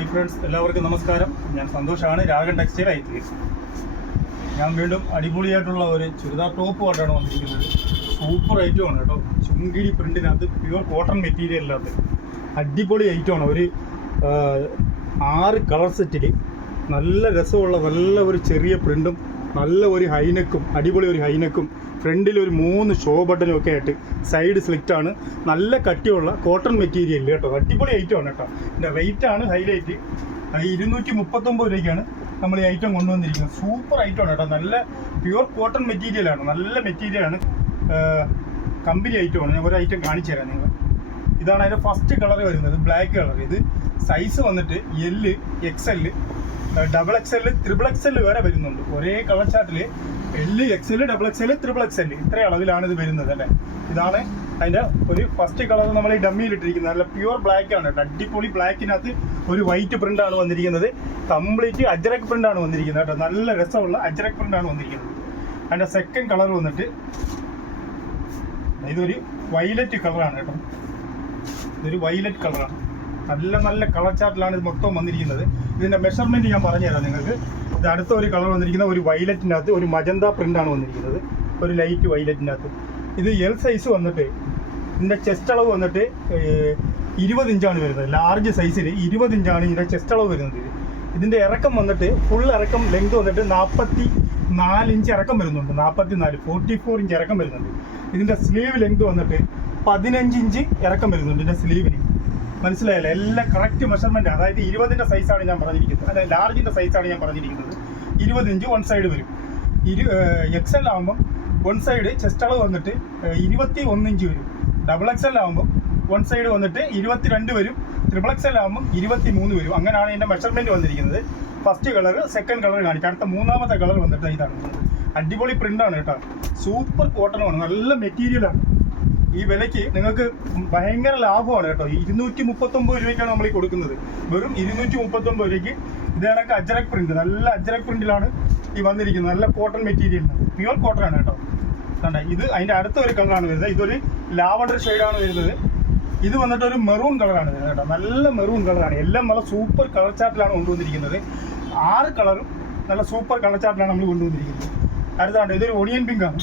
Hi friends, എല്ലാവർക്കും നമസ്കാരം. ഞാൻ സന്തോഷാണ്, രാഗൻ ടെക്സ്റ്റൈൽ ആയിട്ട്. ഞാൻ വീണ്ടും അടിപൊളിയായിട്ടുള്ള ഒരു ചുരിദാർ ടോപ്പുമായിട്ടാണ് വന്നിരിക്കുന്നത്. സൂപ്പർ ഐറ്റമാണ് കേട്ടോ. ചുങ്കിടി പ്രിൻറ്റിനകത്ത് പ്യുവർ കോട്ടൺ മെറ്റീരിയലിനകത്ത് അടിപൊളി ഐറ്റമാണ്. ഒരു 6 കളർ സെറ്റിൽ നല്ല രസമുള്ള നല്ല ഒരു ചെറിയ പ്രിൻറ്റും നല്ല ഒരു ഹൈനെക്കും, അടിപൊളി ഒരു ഹൈനെക്കും, ഫ്രണ്ടിൽ ഒരു 3 ഷോ ബട്ടനും ഒക്കെ ആയിട്ട് സൈഡ് സ്ലിറ്റാണ്. നല്ല കട്ടിയുള്ള കോട്ടൺ മെറ്റീരിയൽ കേട്ടോ. അടിപൊളി ഐറ്റമാണ് കേട്ടോ. ഇതിൻ്റെ റേറ്റാണ് ഹൈലൈറ്റ്. 239 രൂപയ്ക്കാണ് നമ്മൾ ഈ ഐറ്റം കൊണ്ടുവന്നിരിക്കുന്നത്. സൂപ്പർ ഐറ്റമാണ് കേട്ടോ. നല്ല പ്യുവർ കോട്ടൺ മെറ്റീരിയലാണ്, നല്ല മെറ്റീരിയലാണ്, കമ്പനി ഐറ്റമാണ്. ഞാൻ ഒരു ഐറ്റം കാണിച്ചു തരാം നിങ്ങൾ. ഇതാണ് അതിൻ്റെ ഫസ്റ്റ് കളർ വരുന്നത്, ബ്ലാക്ക് കളർ. ഇത് സൈസ് വന്നിട്ട് L, XL, XXL, XXL വരെ വരുന്നുണ്ട്. ഒരേ കളർ ചാർട്ടിൽ L, XL, XXL, XXL ഇത്ര അളവിലാണ് ഇത് വരുന്നത് അല്ലേ. ഇതാണ് അതിൻ്റെ ഒരു ഫസ്റ്റ് കളർ നമ്മൾ ഈ ഡമ്മിയിലിട്ടിരിക്കുന്നത്. നല്ല പ്യുവർ ബ്ലാക്ക് ആണ് കേട്ടോ. അടിപൊളി ബ്ലാക്കിനകത്ത് ഒരു വൈറ്റ് പ്രിൻ്റാണ് വന്നിരിക്കുന്നത്. കംപ്ലീറ്റ് അജ്രക് പ്രിൻ്റാണ് വന്നിരിക്കുന്നത് കേട്ടോ. നല്ല രസമുള്ള അജ്രക് പ്രിൻ്റാണ് വന്നിരിക്കുന്നത്. അതിൻ്റെ സെക്കൻഡ് കളർ വന്നിട്ട് ഇതൊരു വൈലറ്റ് കളറാണ് കേട്ടോ. ഇതൊരു വൈലറ്റ് കളറാണ്. നല്ല നല്ല കളർ ചാർട്ടിലാണ് ഇത് മൊത്തം വന്നിരിക്കുന്നത്. ഇതിൻ്റെ മെഷർമെൻറ്റ് ഞാൻ പറഞ്ഞുതരാം നിങ്ങൾക്ക്. ഇത് അടുത്ത ഒരു കളർ വന്നിരിക്കുന്ന ഒരു വൈലറ്റിനകത്ത് ഒരു മജന്ത പ്രിൻ്റാണ് വന്നിരിക്കുന്നത്, ഒരു ലൈറ്റ് വൈലറ്റിനകത്ത്. ഇത് L സൈസ് വന്നിട്ട് ഇതിൻ്റെ ചെസ്റ്റ് അളവ് വന്നിട്ട് 20 ഇഞ്ചാണ് വരുന്നത്. ലാർജ് സൈസിൽ 20 ഇഞ്ചാണ് ഇതിൻ്റെ ചെസ്റ്റ് അളവ് വരുന്നത്. ഇതിൻ്റെ ഇറക്കം വന്നിട്ട് ഫുൾ ഇറക്കം ലെങ്ത് വന്നിട്ട് 44 ഇഞ്ച് ഇറക്കം വരുന്നുണ്ട്. 44 ഇഞ്ച് ഇറക്കം വരുന്നുണ്ട്. ഇതിൻ്റെ സ്ലീവ് ലെങ്ത് വന്നിട്ട് 15 ഇഞ്ച് ഇറക്കം വരുന്നുണ്ട് ഇതിൻ്റെ സ്ലീവിന്. മനസ്സിലായല്ലോ? എല്ലാം കറക്റ്റ് മെഷർമെൻറ്റ്. അതായത് 20ൻ്റെ സൈസാണ് ഞാൻ പറഞ്ഞിരിക്കുന്നത്, അല്ല ലാർജിൻ്റെ സൈസാണ് ഞാൻ പറഞ്ഞിരിക്കുന്നത്. 20 ഇഞ്ച് വൺ സൈഡ് വരും. XL ആകുമ്പം വൺ സൈഡ് ചെസ്റ്റ് അളവ് വന്നിട്ട് 21 ഇഞ്ച് വരും. XXL ആകുമ്പം വൺ സൈഡ് വന്നിട്ട് 22 വരും. XXL ആകുമ്പം 23 വരും. അങ്ങനെയാണ് ഇതിൻ്റെ മെഷർമെൻറ്റ് വന്നിരിക്കുന്നത്. ഫസ്റ്റ് കളർ, സെക്കൻഡ് കളർ കാണിക്കാം. അടുത്ത മൂന്നാമത്തെ കളർ വന്നിട്ട് ഇതാണ്. അടിപൊളി പ്രിൻ്റാണ് കേട്ടോ. സൂപ്പർ കോട്ടണമാണ്, നല്ല മെറ്റീരിയലാണ്. ഈ വിലയ്ക്ക് നിങ്ങൾക്ക് ഭയങ്കര ലാഭമാണ് കേട്ടോ. 239 രൂപയ്ക്കാണ് നമ്മൾ ഈ കൊടുക്കുന്നത്. വെറും 239 രൂപയ്ക്ക് ഇത് കണക്ക് അജ്രക് പ്രിന്റ്, നല്ല അജ്രക് പ്രിന്റിലാണ് ഈ വന്നിരിക്കുന്നത്. നല്ല കോട്ടൺ മെറ്റീരിയലാണ്, പ്യുവർ കോട്ടൺ ആണ് കേട്ടോ. ഇത് അതിൻ്റെ അടുത്ത ഒരു കളറാണ് വരുന്നത്. ഇതൊരു ലാവണ്ടർ ഷെയ്ഡാണ് വരുന്നത്. ഇത് വന്നിട്ട് ഒരു മെറൂൺ കളറാണ് വരുന്നത് കേട്ടോ. നല്ല മെറൂൺ കളറാണ്. എല്ലാം നല്ല സൂപ്പർ കളർ ചാർട്ടിലാണ് കൊണ്ടുവന്നിരിക്കുന്നത്. 6 കളറും നല്ല സൂപ്പർ കളർ ചാർട്ടിലാണ് നമ്മൾ കൊണ്ടുവന്നിരിക്കുന്നത്. അടുത്താണ് ഇതൊരു ഒണിയൻ പിങ്ക് ആണ്.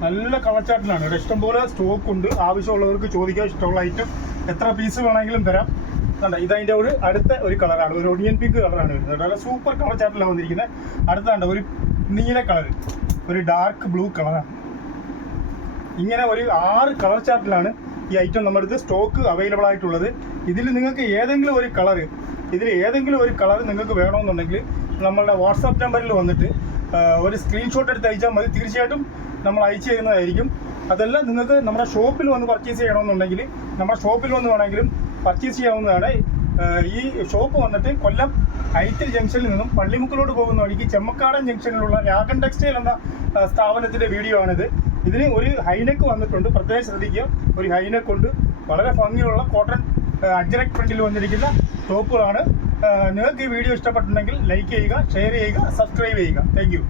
നല്ല കളർ ചാർട്ടിലാണ് ഇവിടെ. ഇഷ്ടംപോലെ സ്റ്റോക്ക് ഉണ്ട്. ആവശ്യമുള്ളവർക്ക് ചോദിക്കാം. ഇഷ്ടമുള്ള ഐറ്റം എത്ര പീസ് വേണമെങ്കിലും തരാം. ഇതതിൻ്റെ ഒരു അടുത്ത ഒരു കളറാണ്, ഒരു ഒണിയൻ പിങ്ക് കളറാണ് വരുന്നത്. നല്ല സൂപ്പർ കളർ ചാർട്ടിലാണ് വന്നിരിക്കുന്നത്. അടുത്താണ്ട് ഒരു നീല കളർ, ഒരു ഡാർക്ക് ബ്ലൂ കളറാണ്. ഇങ്ങനെ ഒരു 6 കളർ ചാർട്ടിലാണ് ഈ ഐറ്റം നമ്മുടെ അടുത്ത് സ്റ്റോക്ക് അവൈലബിൾ ആയിട്ടുള്ളത്. ഇതിൽ നിങ്ങൾക്ക് ഏതെങ്കിലും ഒരു കളർ നിങ്ങൾക്ക് വേണമെന്നുണ്ടെങ്കിൽ നമ്മളുടെ വാട്സാപ്പ് നമ്പറിൽ വന്നിട്ട് ഒരു സ്ക്രീൻഷോട്ട് എടുത്ത് അയച്ചാൽ മതി. തീർച്ചയായിട്ടും നമ്മൾ അയച്ചു തരുന്നതായിരിക്കും. അതല്ല നിങ്ങൾക്ക് നമ്മുടെ ഷോപ്പിൽ വന്ന് പർച്ചേസ് ചെയ്യണമെന്നുണ്ടെങ്കിൽ നമ്മുടെ ഷോപ്പിൽ വന്ന് വേണമെങ്കിലും പർച്ചേസ് ചെയ്യാവുന്നതാണ്. ഈ ഷോപ്പ് വന്നിട്ട് കൊല്ലം ഐത്തിൽ ജംഗ്ഷനിൽ നിന്നും പള്ളിമുക്കിലോട്ട് പോകുന്ന വഴിക്ക് ചെമ്മക്കാടൻ ജംഗ്ഷനിലുള്ള രാഗൻ ടെക്സ്റ്റൈൽ എന്ന സ്ഥാപനത്തിൻ്റെ വീഡിയോ ആണിത്. ഇതിന് ഒരു ഹൈനെക്ക് വന്നിട്ടുണ്ട്, പ്രത്യേകം ശ്രദ്ധിക്കുക. ഒരു ഹൈനെക്ക് ഉണ്ട്. വളരെ ഭംഗിയുള്ള കോട്ടൺ അജ്രക് പ്രിന്റിൽ വന്നിരിക്കുന്ന ടോപ്പുകളാണ്. നിങ്ങൾക്ക് ഈ വീഡിയോ ഇഷ്ടപ്പെട്ടിട്ടുണ്ടെങ്കിൽ ലൈക്ക് ചെയ്യുക, ഷെയർ ചെയ്യുക, സബ്സ്ക്രൈബ് ചെയ്യുക. Thank you.